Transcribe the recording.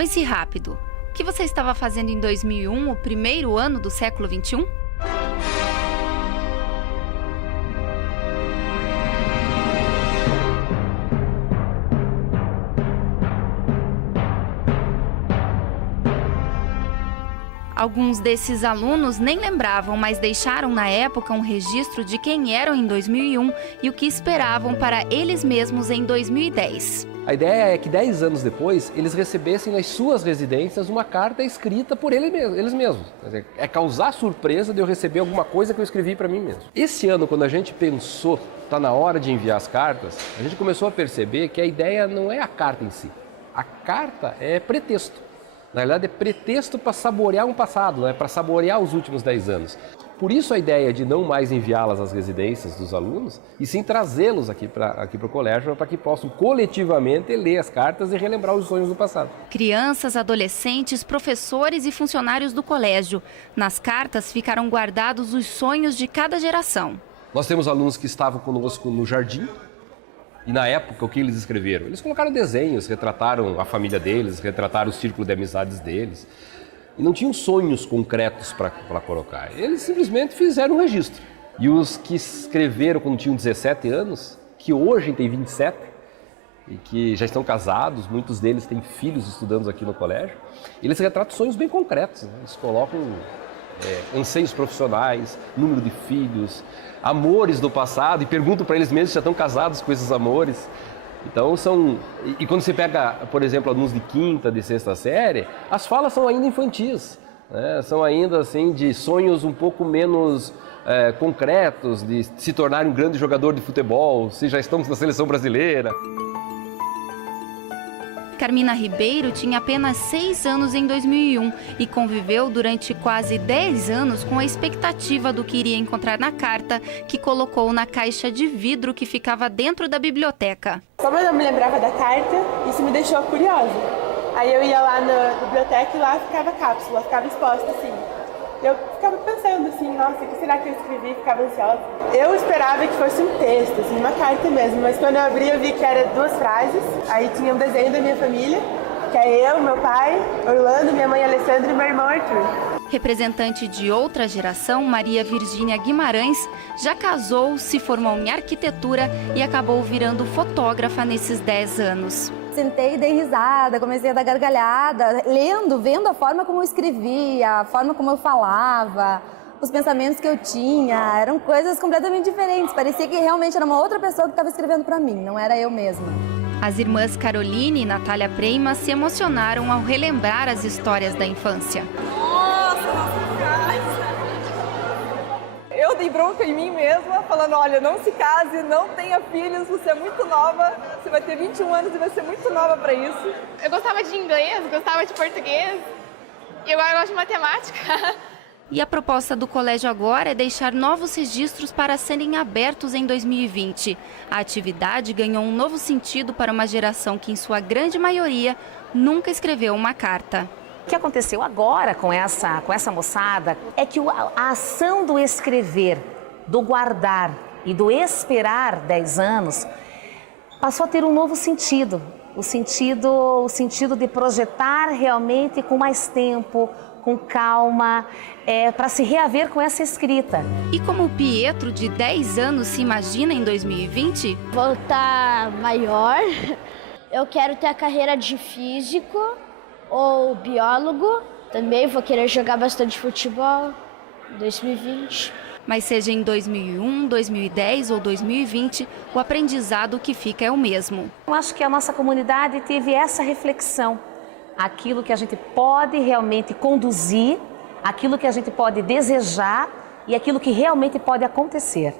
Pense rápido. O que você estava fazendo em 2001, o primeiro ano do século XXI? Alguns desses alunos nem lembravam, mas deixaram na época um registro de quem eram em 2001 e o que esperavam para eles mesmos em 2010. A ideia é que 10 anos depois, eles recebessem nas suas residências uma carta escrita por eles mesmos. É causar surpresa de eu receber alguma coisa que eu escrevi para mim mesmo. Esse ano, quando a gente pensou, está na hora de enviar as cartas, a gente começou a perceber que a ideia não é a carta em si. A carta é pretexto. Na verdade, é pretexto para saborear um passado, para saborear os últimos 10 anos. Por isso a ideia de não mais enviá-las às residências dos alunos, e sim trazê-los aqui para o colégio para que possam coletivamente ler as cartas e relembrar os sonhos do passado. Crianças, adolescentes, professores e funcionários do colégio. Nas cartas ficaram guardados os sonhos de cada geração. Nós temos alunos que estavam conosco no jardim. E na época, o que eles escreveram? Eles colocaram desenhos, retrataram a família deles, retrataram o círculo de amizades deles. E não tinham sonhos concretos para colocar. Eles simplesmente fizeram um registro. E os que escreveram quando tinham 17 anos, que hoje têm 27, e que já estão casados, muitos deles têm filhos estudando aqui no colégio, eles retratam sonhos bem concretos. Eles colocam anseios profissionais, número de filhos, amores do passado, e perguntam para eles mesmos se já estão casados com esses amores. Então e quando você pega, por exemplo, alunos de quinta, de sexta série, as falas são ainda infantis, né? São ainda assim de sonhos um pouco menos concretos, de se tornar um grande jogador de futebol, se já estamos na seleção brasileira. Carmina Ribeiro tinha apenas 6 anos em 2001 e conviveu durante quase 10 anos com a expectativa do que iria encontrar na carta que colocou na caixa de vidro que ficava dentro da biblioteca. Como eu não me lembrava da carta, isso me deixou curiosa. Aí eu ia lá na biblioteca e lá ficava a cápsula, ficava exposta assim. Eu ficava pensando assim, nossa, o que será que eu escrevi? Ficava ansiosa. Eu esperava que fosse um texto, assim, uma carta mesmo, mas quando eu abri eu vi que era 2 frases. Aí tinha um desenho da minha família, que é eu, meu pai, Orlando, minha mãe Alessandra e meu irmão Arthur. Representante de outra geração, Maria Virgínia Guimarães já casou, se formou em arquitetura e acabou virando fotógrafa nesses 10 anos. Sentei e dei risada, comecei a dar gargalhada, vendo a forma como eu escrevia, a forma como eu falava, os pensamentos que eu tinha, eram coisas completamente diferentes. Parecia que realmente era uma outra pessoa que estava escrevendo para mim, não era eu mesma. As irmãs Caroline e Natália Preima se emocionaram ao relembrar as histórias da infância. Nossa casa! Eu dei bronca em mim mesma, falando, olha, não se case, não tenha filhos, você é muito nova, você vai ter 21 anos e vai ser muito nova para isso. Eu gostava de inglês, gostava de português e agora eu gosto de matemática. E a proposta do colégio agora é deixar novos registros para serem abertos em 2020. A atividade ganhou um novo sentido para uma geração que, em sua grande maioria, nunca escreveu uma carta. O que aconteceu agora com essa moçada é que a ação do escrever, do guardar e do esperar 10 anos passou a ter um novo sentido. O sentido de projetar realmente com mais tempo, com calma, para se reaver com essa escrita. E como o Pietro, de 10 anos, se imagina em 2020? Voltar maior, eu quero ter a carreira de físico ou biólogo. Também vou querer jogar bastante futebol em 2020. Mas seja em 2001, 2010 ou 2020, o aprendizado que fica é o mesmo. Eu acho que a nossa comunidade teve essa reflexão. Aquilo que a gente pode realmente conduzir, aquilo que a gente pode desejar e aquilo que realmente pode acontecer.